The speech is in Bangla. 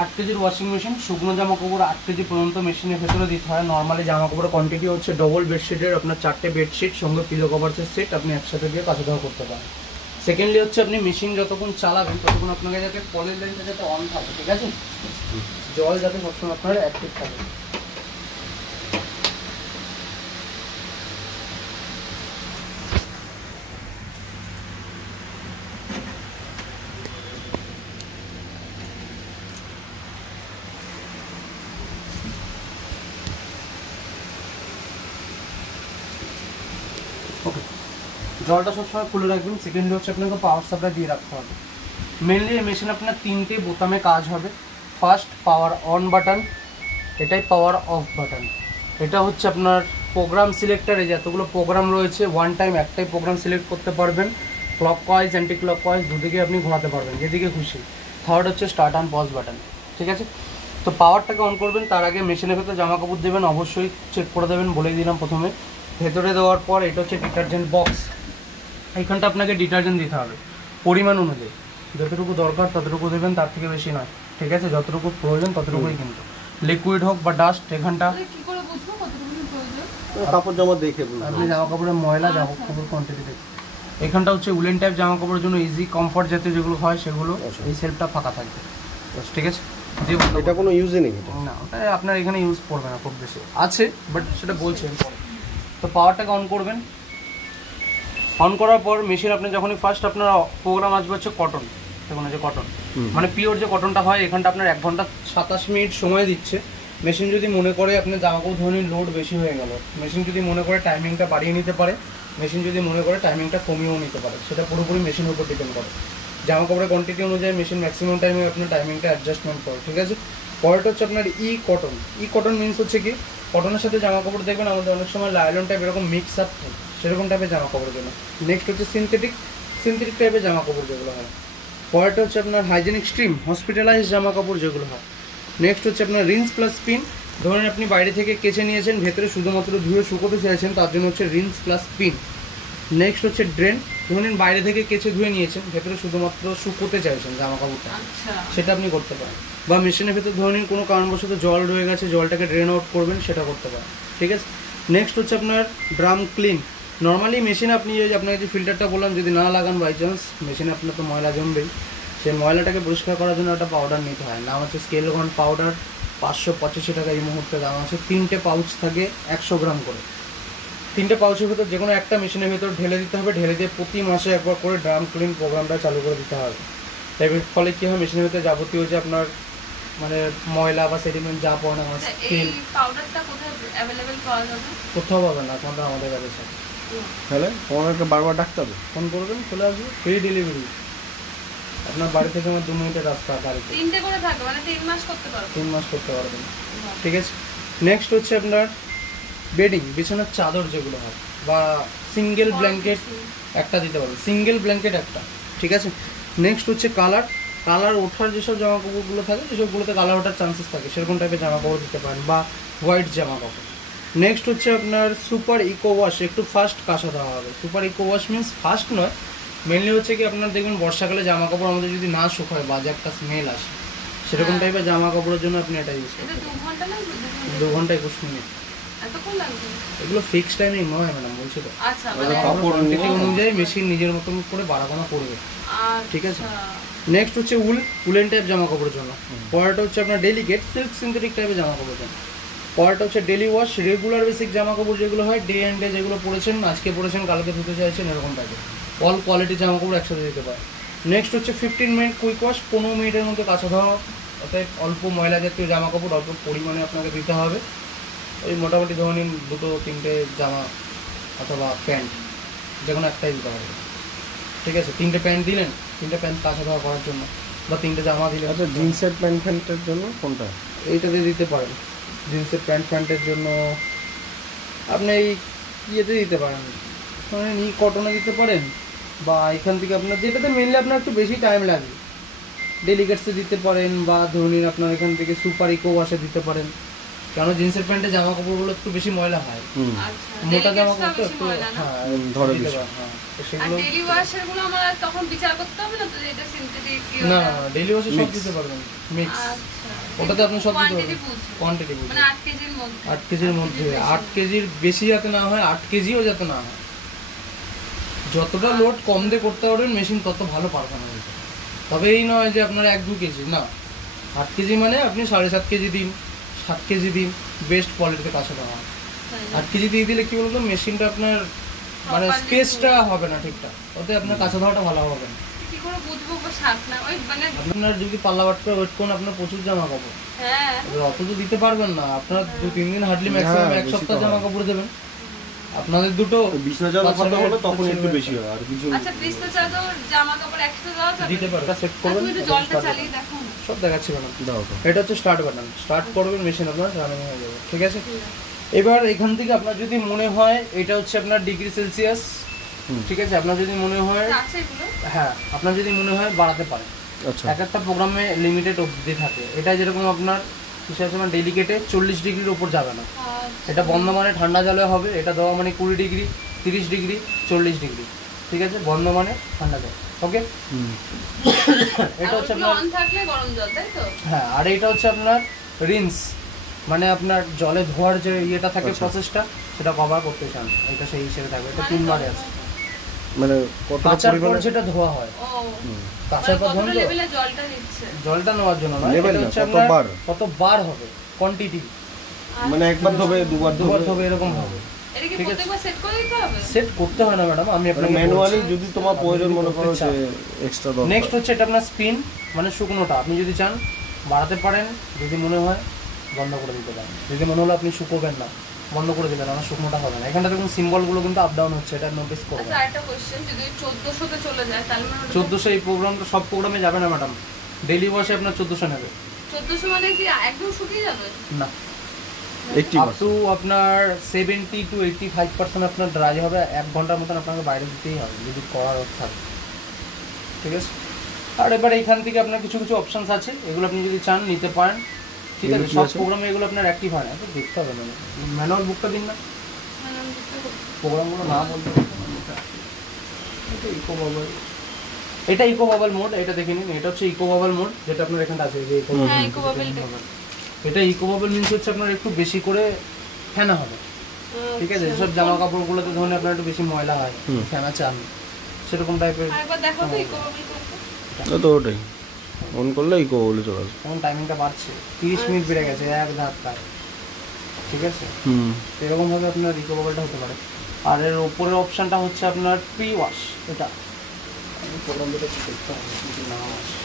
8 কেজির ওয়াশিং মেশিন, শুকনো জামা কাপড় 8 কেজি পর্যন্ত মেশিনের ভেতরে দিতে হয়। নর্মালি জামা কাপড়ের কোয়ান্টিটি হচ্ছে ডবল বেডশিটের আপনার 4টে বেডশিট সঙ্গে পিলো কভারসের সেট আপনি একসাথে দিয়ে কাঁচা ধোয়া করতে পারেন। সেকেন্ডলি হচ্ছে আপনি মেশিন যতক্ষণ চালাবেন ততক্ষণ আপনাকে যাতে কলের লাইনটা যাতে অন থাকে, ঠিক আছে, জল যাতে সবসময় আপনার অ্যাক্টিভ থাকে। ওকে, জলটা সবসময় খুলে রাখবেন। সেকেন্ডলি হচ্ছে আপনাকে পাওয়ার সাপ্লাই দিয়ে রাখতে হবে। মেনলি এই মেশিন আপনার 3টে বোতামে কাজ হবে। ফার্স্ট পাওয়ার অন বাটন, এটাই পাওয়ার অফ বাটন। এটা হচ্ছে আপনার প্রোগ্রাম সিলেক্টারে যতগুলো প্রোগ্রাম রয়েছে ওয়ান টাইম একটাই প্রোগ্রাম সিলেক্ট করতে পারবেন। Clock wise anti clock wise দুদিকে আপনি ঘোরাতে পারবেন যেদিকে খুশি। থার্ড হচ্ছে স্টার্ট অ্যান্ড পজ বাটন, ঠিক আছে। তো পাওয়ারটাকে অন করবেন তার আগে মেশিনের ভেতরে জামা কাপড় দেবেন, অবশ্যই চেক করে দেবেন, বলেই দিলাম প্রথমে। ভেতরে দেওয়ার পর এটা হচ্ছে ডিটারজেন্ট বক্স। এইখানটা আপনাকে ডিটারজেন্ট দিতে হবে পরিমাণ অনুযায়ী, যতটুকু দরকার ততটুকু দেবেন, তার থেকে বেশি নয়, ঠিক আছে। যতটুকু প্রয়োজন ততটুকুই, কিন্তু লিকুইড হোক বা ডাস্ট। এখানটা কাপড় জামা দেখে আপনি জামা কাপড়ের ময়লা জামা কাপড় কোয়ান্টিটি দেখে। এখানটা হচ্ছে উলেন টাইপ জামা কাপড়ের জন্য ইজি কমফর্ট জাতীয় যেগুলো হয় সেগুলো, এই সেলফটা ফাঁকা থাকবে, ঠিক আছে। এটা কোনো ইউজই নেই না, ওটা আপনার এখানে ইউজ করবে না খুব বেশি, আছে বাট সেটা বলছেন। তো পাওয়ারটাকে অন করবেন। অন করার পর মেশিন আপনি যখনই ফার্স্ট আপনার প্রোগ্রাম আসবে হচ্ছে কটন, দেখুন যে কটন মানে পিওর যে কটনটা হয়, এখানটা আপনার 1 ঘন্টা 27 মিনিট সময় দিচ্ছে। মেশিন যদি মনে করে আপনার জামা কাপড় ধরনের লোড বেশি হয়ে গেল, মেশিন যদি মনে করে টাইমিংটা বাড়িয়ে নিতে পারে, মেশিন যদি মনে করে টাইমিংটা কমিয়েও নিতে পারে, সেটা পুরোপুরি মেশিনের উপর ডিপেন্ড করে। জামা কাপড়ের কোয়ান্টিটি অনুযায়ী মেশিন ম্যাক্সিমাম টাইমে আপনার টাইমিংটা অ্যাডজাস্টমেন্ট করে, ঠিক আছে। পরেরটা হচ্ছে আপনার ই কটন। ই কটন মিনস হচ্ছে কি, কটনের সাথে জামা কাপড় দেখবেন আমাদের অনেক সময় লাইলন টাইপ এরকম মিক্স আপ থাকে, সেরকম টাইপের জামা কাপড়ের জন্য। নেক্সট হচ্ছে সিনথেটিক টাইপের জামা কাপড় যেগুলো হয়। পরেরটা হচ্ছে আপনার হাইজেনিক স্ট্রিম, হসপিটালাইজ জামা কাপড় যেগুলো হয়। নেক্সট হচ্ছে আপনার রিন্স প্লাস স্পিন। ধরুন আপনি বাইরে থেকে কেচে নিয়েছেন, ভেতরে শুধুমাত্র ধুয়ে শুকোতে চাইছেন, তার জন্য হচ্ছে রিন্স প্লাস স্পিন। নেক্সট হচ্ছে ড্রেন। ধরুন বাইরে থেকে কেচে ধুয়ে নিয়েছেন, ভেতরে শুধুমাত্র শুকোতে চাইছেন জামা কাপড়টা, সেটা আপনি করতে পারেন। বা মেশিনের ভেতরে ধরুন কোনো কারণবশত জল রয়ে গেছে, জলটাকে ড্রেন আউট করবেন, সেটা করতে পারেন, ঠিক আছে। নেক্সট হচ্ছে আপনার ড্রাম ক্লিন। নর্মালি মেশিন আপনি আপনাকে যে ফিল্টারটা বললাম যদি না লাগান বাই চান্স, মেশিনে আপনার তো ময়লা জমবেই। সেই ময়লাটাকে পরিষ্কার করার জন্য একটা পাউডার নিতে হয়, নাম হচ্ছে স্কেলগন পাউডার। 585 টাকা এই মুহূর্তে দাম আছে। 3টে পাউচ থাকে 100 গ্রাম করে। 3টে পাউচের ভেতর যে কোনো একটা মেশিনের ভেতর ঢেলে দিতে হবে, ঢেলে দিয়ে প্রতি মাসে একবার করে ড্রাম ক্লিন প্রোগ্রামটা চালু করে দিতে হবে। এর ফলে কী হয়, মেশিনের ভেতরে যাবতীয় যে আপনার মানে ময়লা বা সেডিমেন্ট যা পড়ে না, কোথাও পাবে না, আপনারা আমাদের কাছে তাহলে ওনাকে বারবার ডাকতে হবে, ফোন করবেন, চলে আসবে, ফ্রি ডেলিভারি। আপনার বাড়ি থেকে আমার 2 মিনিটের রাস্তা, গাড়িতে 3টে করে থাকে, মানে 3 মাস করতে পারবেন, 3 মাস করতে পারবেন, ঠিক আছে। নেক্সট হচ্ছে আপনার বেডিং, বিছানার চাদর যেগুলো হয়, বা সিঙ্গেল ব্ল্যাঙ্কেট একটা দিতে পারবে, সিঙ্গেল ব্ল্যাঙ্কেট একটা, ঠিক আছে। নেক্সট হচ্ছে কালার ওঠার যেসব জামা কাপড়গুলো থাকে, যেসবগুলোতে কালার ওঠার চান্সেস থাকে, সেরকম টাইপের জামা কাপড় দিতে পারেন, বা হোয়াইট জামা কাপড়। নেক্সট হচ্ছে আপনার সুপার ইকো ওয়াশ, একটু ফাস্ট কাঁচা দেওয়া হবে। Super eco wash means fast নয়, মেনলি হচ্ছে কি আপনার দেখবেন বর্ষাকালে জামা কাপড় আমাদের যদি না শুকায়, বাজে একটা স্মেল আসে, সেরকম টাইপের জামা কাপড়ের জন্য আপনি এটা ইউজ করতে পারেন। 2 ঘন্টা 21 মিনিট এগুলো ফিক্স টাইমিং নয় ম্যাডাম, বলছি তো। কাপড় কোয়ান্টিটি অনুযায়ী মেশিন নিজের মতন করে বাড়াবাড়া করবে, ঠিক আছে। নেক্সট হচ্ছে উলেন টাইপ জামা কাপড়ের জন্য। পরেরটা হচ্ছে আপনার ডেলিকেট সিল্ক সিনথেটিক টাইপের জামা কাপড়ের জন্য। পরেরটা হচ্ছে ডেলি ওয়াশ, রেগুলার বেসিক জামা কাপড় যেগুলো হয়, ডে অ্যান্ড ডে যেগুলো পরেছেন, আজকে পরেছেন কালকে ধুতে চাইছেন, এরকম টাইপের অল কোয়ালিটি জামা কাপড় একসাথে দিতে পারে। নেক্সট হচ্ছে 15 মিনিট কুইক ওয়াশ, 15 মিনিটের মধ্যে কাঁচা ধোয়া, অর্থাৎ অল্প ময়লা জাতীয় জামা কাপড় অল্প পরিমাণে আপনাকে দিতে হবে। ওই মোটামুটি ধরে নিন 2-3টে জামা অথবা প্যান্ট, যে কোনো একটাই দিতে হবে, ঠিক আছে। 3টে প্যান্ট দিলেন, 3টে প্যান্ট কাঁচা ধোয়া করার জন্য, বা 3টে জামা দিলেন। আচ্ছা, জিন্সের প্যান্টের জন্য কোনটা? এইটাতে দিতে পারেন। জিন্সের প্যান্টের জন্য আপনি এই ইয়েতে দিতে পারেন, মানে ই কটনে দিতে পারেন, বা এখান থেকে আপনার যেটাতে মেনলি আপনার একটু বেশি টাইম লাগে, ডেলিকেটসে দিতে পারেন, বা ধরুন আপনার এখান থেকে সুপার ইকো ওয়াশে দিতে পারেন, কেন জিন্সের প্যান্টে জামা কাপড়গুলো একটু বেশি ময়লা হয়, হুম আচ্ছা মোটা জামা ডেলিকেটসটা কাপড় তো বেশি একটু ময়লা না? হ্যাঁ ধরে দিতে বেশি। পারে, হ্যাঁ। তো আর সেগুলো ডেলি ওয়াশের গুলো আমার তখন বিচার করতে হবে না তো, যে এটা সিনথেটিক কি না ওটা? ডেলি ওয়াশে সব Mix। দিতে পারবেন মিক্স, আচ্ছা ওটাতে আপনি সব দিতে কোয়ান্টিটি পারবেন বুঝি কোয়ান্টিটি বুঝে। মানে 8 কেজির মধ্যে 8 কেজির মধ্যে, 8 কেজির বেশি যাতে না হয়, 8 কেজিও যাতে না হয়। যতটা লোড কম দিয়ে করতে পারবেন মেশিন তত ভালো পারফরমেন্স দিতে। তবে এই নয় যে আপনার 1-2 কেজি না, 8 কেজি মানে আপনি 7.5 কেজি দিন, 7 কেজি দিন, বেস্ট কোয়ালিটিতে কাছে দেওয়া হয়। 8 কেজি দিয়ে দিলে কি বলতো মেশিনটা আপনার মানে Properly স্পেসটা হবে না ঠিকঠাক, ওতে আপনার কাছে দেওয়াটা ভালো হবে না। কি করে বুঝবো শার্ট না ওই মানে আপনার যদি পাল্লা বাট করে ওয়েট করুন আপনার প্রচুর জামা কাপড়, হ্যাঁ এবার অত তো দিতে পারবেন না, আপনার 2-3 দিন হার্ডলি ম্যাক্সিমাম হ্যাঁ, এক বেশি সপ্তাহ তো জামা হয়। কাপড় দেবেন। আপনাদের দুটো বিছনা চাদর কথা হলো তখন একটু বেশি হয় আর কিছু আচ্ছা বিছনা চাদর জামা কাপড় একসাথে দেওয়া যাবে? দিতে পারবেন, সেট আর করবেন, তুমি একটু জলটা চালিয়ে দেখো না। সব দেখাচ্ছি ম্যাডাম। দাও তো এটা হচ্ছে স্টার্ট বাটন, স্টার্ট করবেন মেশিন আপনার রানিং হয়ে যাবে, ঠিক আছে। এবার এখান থেকে আপনার যদি মনে হয় এটা হচ্ছে আপনার ডিগ্রি সেলসিয়াস, হুম। ঠিক আছে, আপনার যদি মনে হয় আছে এগুলো? হ্যাঁ আপনার যদি মনে হয় বাড়াতে পারেন, আচ্ছা এক একটা প্রোগ্রামে লিমিটেড অবধি থাকে। এটা যেরকম আপনার কিসে আছে মানে ডেলিকেটে 40 ডিগ্রির উপর যাবে না, আচ্ছা। এটা বন্ধ মানে ঠান্ডা জলে হবে, এটা দেওয়া মানে 20 ডিগ্রি, 30 ডিগ্রি, 40 ডিগ্রি, ঠিক আছে, বন্ধ মানে ঠান্ডা জল, ওকে। হুম এটা হচ্ছে ওগুলো আপনার অন থাকলে গরম জল তাই তো? হ্যাঁ, আর এটা হচ্ছে আপনার রিন্স, মানে আপনার জলে ধোয়ার যে ইয়েটা থাকে আচ্ছা। প্রসেসটা সেটা কভার করতে চান, এটা সেই হিসেবে থাকবে। এটা মানে 3 বারে আছে, মানে কতটা কাঁচার পর পরিমাণে যেটা ধোয়া হয়, ও হুম। কাঁচার পর ধোন কতটা তো লেভেলে জলটা নিচ্ছে? জলটা নেওয়ার জন্য না, Level এটা না, হচ্ছে কতবার? আপনার কতবার হবে কোয়ান্টিটি, মানে একবার ধোবে দুবার দুবার ধোবে ধোবে এরকম হবে। এটা কি ঠিক আছে। প্রত্যেকবার সেট করে দিতে হবে? সেট করতে হয় না ম্যাডাম, আমি মানে আপনাকে ম্যানুয়ালি যদি তোমার আপনি প্রয়োজন যদি মনে করতে করো যে চান। এক্সট্রা দরকার নেক্সট হচ্ছে এটা আপনার স্পিন, মানে শুকনোটা আপনি যদি চান বাড়াতে পারেন, যদি মনে হয় বন্ধ করে দিতে পারেন, যদি মনে হলো আপনি শুকোবেন না বন্ধ করে দিবেন, আমার শুকনোটা হবে না। এখানটা দেখুন সিম্বলগুলো কিন্তু আপ ডাউন হচ্ছে, এটা নোটিস করবেন। আচ্ছা আরেকটা কোশ্চেন, যদি 1400 তে চলে যায় তাহলে মানে ওটা 1400 এই প্রোগ্রামটা সব প্রোগ্রামে যাবে না ম্যাডাম, ডেলি ওয়াশে আপনার 1400 নেবে 1400 মানে কি একদম শুকিয়ে যাবে? না, 80% আপ টু আপনার 70 to 85% আপনার ড্রাই হবে, 1 ঘন্টার মতন আপনাকে বাইরে দিতেই হবে যদি করার থাকে, ঠিক আছে। আর এবার এইখান থেকে আপনার কিছু কিছু অপশানস আছে, এগুলো আপনি যদি চান নিতে পারেন, ঠিক আছে। এগুলো কি সব আছে? প্রোগ্রামে এগুলো আপনার অ্যাক্টিভ হয় না, তো দেখতে হবে মানে ম্যানুয়াল বুকটা দিন না, মানে আমি বুঝতে পারছি। প্রোগ্রামগুলো না বলতে এটা ইকো বাবল, এটা ইকো বাবল মোড, এটা দেখে নিন। এটা হচ্ছে ইকো বাবল মোড, যেটা আপনার এখানে আছে, যে ইকো হ্যাঁ, eco bubble টা। এটা ইকো বাবল মিন্স হচ্ছে আপনার একটু বেশি করে ফেনা হবে, ঠিক আছে। যেসব জামা কাপড়গুলোতে ধরুন আপনার একটু বেশি ময়লা হয়, হুম। ফেনা চান, সেরকম টাইপের। আরেকবার দেখো তো ইকো বাবল করতে। তো ওটাই অন করলে ইকো বলে চলে আসবে এখন টাইমিংটা বাড়ছে, 30 মিনিট বেড়ে গেছে এক ধাক্কায়, ঠিক আছে। হুম তো এরকমভাবে আপনার ইকো বাবলটা হতে পারে। আর এর ওপরের অপশানটা হচ্ছে আপনার প্রি ওয়াশ, এটা আমি প্রোগ্রাম দুটো করতে হবে কিন্তু না আসে